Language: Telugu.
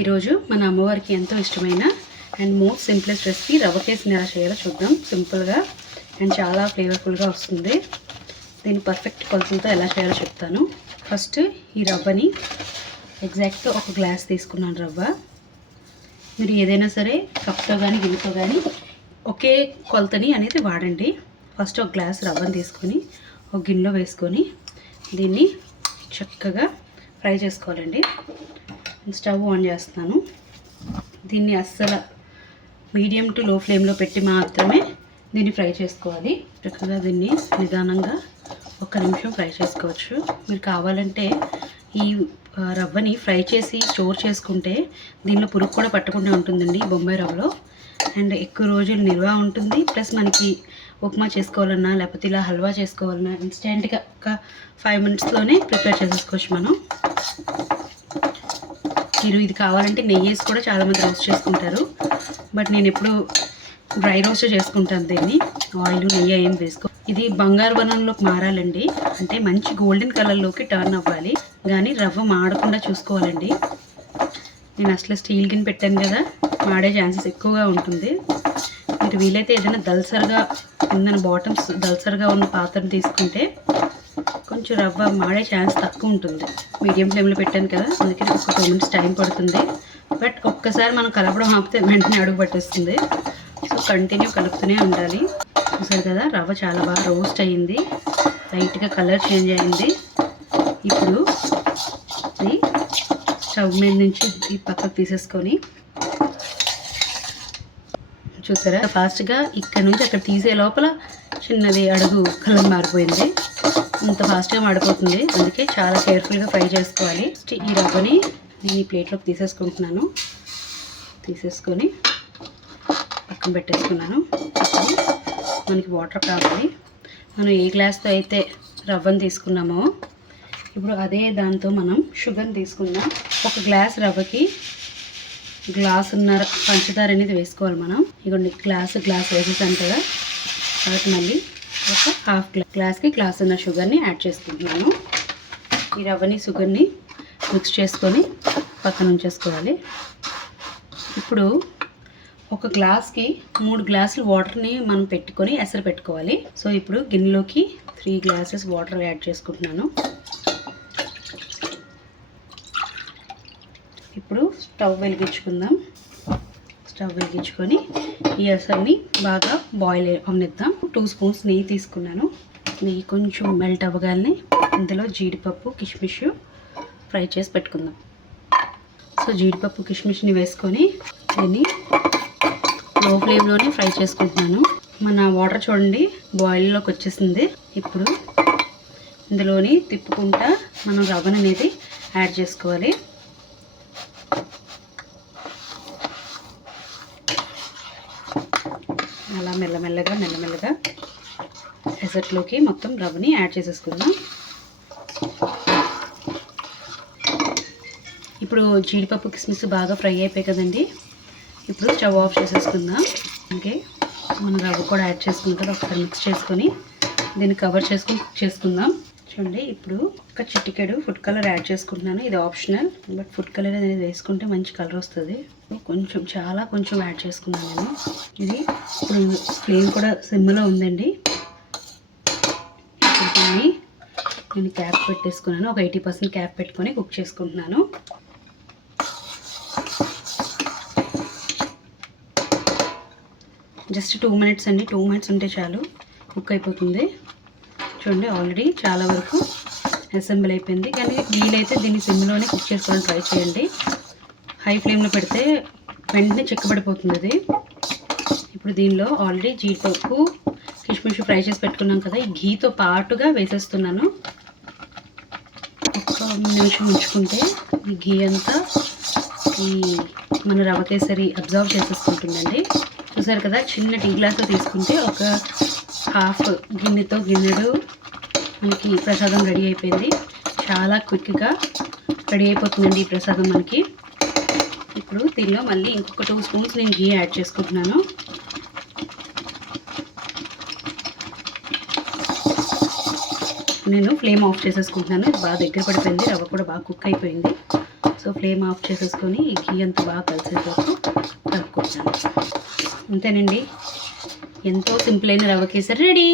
ఈరోజు మన అమ్మవారికి ఎంతో ఇష్టమైన అండ్ మోస్ట్ సింప్లెస్ట్ రెసిపీ రవ్వ కేసరిని ఎలా చేయాలో చూద్దాం. సింపుల్గా అండ్ చాలా ఫ్లేవర్ఫుల్గా వస్తుంది. దీన్ని పర్ఫెక్ట్ కొలతలతో ఎలా చేయాలో చెప్తాను. ఫస్ట్ ఈ రవ్వని ఎగ్జాక్ట్గా ఒక గ్లాస్ తీసుకున్నాను. రవ్వ మీరు ఏదైనా సరే కప్తో కానీ గిన్నెతో కానీ ఒకే కొలతని అనేది వాడండి. ఫస్ట్ ఒక గ్లాస్ రవ్వని తీసుకొని ఒక గిన్నెలో వేసుకొని దీన్ని చక్కగా ఫ్రై చేసుకోవాలండి. స్టవ్ ఆన్ చేస్తున్నాను. దీన్ని అస్సలు మీడియం టు లో ఫ్లేమ్లో పెట్టి మాత్రమే దీన్ని ఫ్రై చేసుకోవాలి. చక్కగా దీన్ని నిదానంగా 1 నిమిషం ఫ్రై చేసుకోవచ్చు. మీరు కావాలంటే ఈ రవ్వని ఫ్రై చేసి స్టోర్ చేసుకుంటే దీనిలో పురుగు కూడా పట్టకుండా ఉంటుందండి బొంబాయి రవ్వలో. అండ్ ఎక్కువ రోజులు నిల్వ ఉంటుంది. ప్లస్ మనకి ఉప్మా చేసుకోవాలన్నా లేకపోతే ఇలా హల్వా చేసుకోవాలన్నా ఇన్స్టెంట్గా ఒక 5 మినిట్స్లోనే ప్రిపేర్ చేసేసుకోవచ్చు మనం. మీరు ఇది కావాలంటే నెయ్యి వేసి కూడా చాలామంది రోస్ట్ చేసుకుంటారు. బట్ నేను ఎప్పుడు డ్రై రోస్ట్ చేసుకుంటాను. దీన్ని ఆయిల్ నెయ్యి ఏం వేసుకో. ఇది బంగారు వర్ణంలోకి మారాలండి. అంటే మంచి గోల్డెన్ కలర్లోకి టర్న్ అవ్వాలి. కానీ రవ్వ మాడకుండా చూసుకోవాలండి. నేను అసలు స్టీల్ గిన్నె పెట్టాను కదా, మాడే ఛాన్సెస్ ఎక్కువగా ఉంటుంది. మీరు వీలైతే ఏదైనా దల్సర్గా కిందన బాటమ్స్ దల్సర్గా ఉన్న పాత్రను తీసుకుంటే కొంచెం రవ్వ మాడే ఛాన్స్ తక్కువ ఉంటుంది. మీడియం ఫ్లేమ్లో పెట్టాను కదా, అందుకే ఒక 2 మినిట్స్ టైం పడుతుంది. బట్ ఒక్కసారి మనం కలపడం ఆపితే వెంటనే అడుగు పట్టేస్తుంది. సో కంటిన్యూ కలుపుతూనే ఉండాలి. చూసారు కదా, రవ్వ చాలా బాగా రోస్ట్ అయ్యింది. లైట్గా కలర్ చేంజ్ అయ్యింది. ఇప్పుడు ఇది స్టవ్ మీద నుంచి ఈ పక్కకు తీసేసుకొని చూసారా, ఫాస్ట్గా ఇక్కడ నుంచి అక్కడ తీసే లోపల చిన్నది అడుగు కలర్ మారిపోయింది. ఇంత ఫాస్ట్గా మాడిపోతుంది. అందుకే చాలా కేర్ఫుల్గా ఫ్రై చేసుకోవాలి. ఈ రవ్వని నేను ఈ ప్లేట్లోకి తీసేసుకుంటున్నాను. తీసేసుకొని పక్కన పెట్టేసుకున్నాను. మనకి వాటర్ కావాలి. మనం ఏ గ్లాస్తో అయితే రవ్వని తీసుకున్నామో ఇప్పుడు అదే దాంతో మనం షుగర్ని తీసుకుందాం. ఒక గ్లాస్ రవ్వకి గ్లాసున్నర పంచదార అనేది వేసుకోవాలి మనం. ఇదిగోండి గ్లాస్ వేసేసాను కదా, తర్వాత మళ్ళీ ఒక హాఫ్ గ్లాస్కి గ్లాసున్న షుగర్ని యాడ్ చేసుకుంటున్నాను. ఈ రవ్వని షుగర్ని మిక్స్ చేసుకొని పక్కన ఉంచేసుకోవాలి. ఇప్పుడు ఒక గ్లాస్కి 3 గ్లాసులు వాటర్ని మనం పెట్టుకొని ఎసరు పెట్టుకోవాలి. సో ఇప్పుడు గిన్నెలోకి 3 గ్లాసెస్ వాటర్ యాడ్ చేసుకుంటున్నాను. ఇప్పుడు స్టవ్ వెలిగించుకుందాం. స్టవ్ వెలిగించుకొని ఈ ఎసరుని బాగా బాయిల్ అవనిద్దాం. 2 స్పూన్స్ నెయ్యి తీసుకున్నాను. నెయ్యి కొంచెం మెల్ట్ అవ్వగానే ఇందులో జీడిపప్పు కిస్మిస్ ఫ్రై చేసి పెట్టుకుందాం. సో జీడిపప్పు కిస్మిస్ని వేసుకొని దీన్ని లో ఫ్లేమ్లోనే ఫ్రై చేసుకుంటున్నాను. మన వాటర్ చూడండి బాయిల్లోకి వచ్చేసింది. ఇప్పుడు ఇందులోని తిప్పుకుంటా మనం రవ్వను అనేది యాడ్ చేసుకోవాలి. అలా మెల్లమెల్లగా ఎసట్లోకి మొత్తం రవ్వని యాడ్ చేసేసుకుందాం. ఇప్పుడు జీడిపప్పు కిస్మిస్ బాగా ఫ్రై అయిపోయి కదండి. ఇప్పుడు స్టవ్ ఆఫ్ చేసేసుకుందాం. ఓకే, మనం రవ్వ కూడా యాడ్ చేసుకున్న తర్వాత ఒకసారి మిక్స్ చేసుకొని దీన్ని కవర్ చేసుకొని కుక్ చేసుకుందాం. చూడండి, ఇప్పుడు ఒక చిటికెడు ఫుడ్ కలర్ యాడ్ చేసుకుంటున్నాను. ఇది ఆప్షనల్, బట్ ఫుడ్ కలర్ అనేది వేసుకుంటే మంచి కలర్ వస్తుంది. చాలా కొంచెం యాడ్ చేసుకున్నాను నేను. ఇది ఇప్పుడు ఫ్లేమ్ కూడా సిమ్లో ఉందండి. దీన్ని నేను క్యాప్ పెట్టేసుకున్నాను. ఒక 80% క్యాప్ పెట్టుకొని కుక్ చేసుకుంటున్నాను. జస్ట్ 2 మినిట్స్ అండి. 2 మినిట్స్ ఉంటే చాలు, కుక్ అయిపోతుంది. చూడండి, ఆల్రెడీ చాలా వరకు అసెంబుల్ అయిపోయింది. కానీ వీలైతే దీన్ని సిమ్లోనే కుక్ చేసుకోవడానికి ట్రై చేయండి. హై ఫ్లేమ్లో పెడితే వెంటనే చిక్కబడిపోతుంది అది. ఇప్పుడు దీనిలో ఆల్రెడీ జీడిపప్పు కిస్మిస్ ఫ్రై చేసి పెట్టుకున్నాం కదా, ఈ ఘీతో పాటుగా వేసేస్తున్నాను. 1 నిమిషం ఉంచుకుంటే ఈ ఘీ అంతా ఈ మన రవ్వ కేసరి అబ్జర్వ్ చేసేసుకుంటుందండి. చూసారు కదా, చిన్న టీ గ్లాస్తో తీసుకుంటే ఒక హాఫ్ గిన్నెడు మనకి ప్రసాదం రెడీ అయిపోయింది. చాలా క్విక్గా రెడీ అయిపోతుందండి ఈ ప్రసాదం మనకి. ఇప్పుడు దీనిలో మళ్ళీ ఇంకొక 2 స్పూన్స్ నేను ఘీ యాడ్ చేసుకుంటున్నాను. నేను ఫ్లేమ్ ఆఫ్ చేసేసుకుంటున్నాను. బాగా దగ్గర పడిపోయింది, రవ్వ కూడా బాగా కుక్ అయిపోయింది. సో ఫ్లేమ్ ఆఫ్ చేసేసుకొని ఈ ఘీ అంతా బాగా కలిసేటట్టు కలుపుకుంటాను. అంతేనండి, ఎంతో సింపుల్ అయిన రవ్వ కేసరి రెడీ.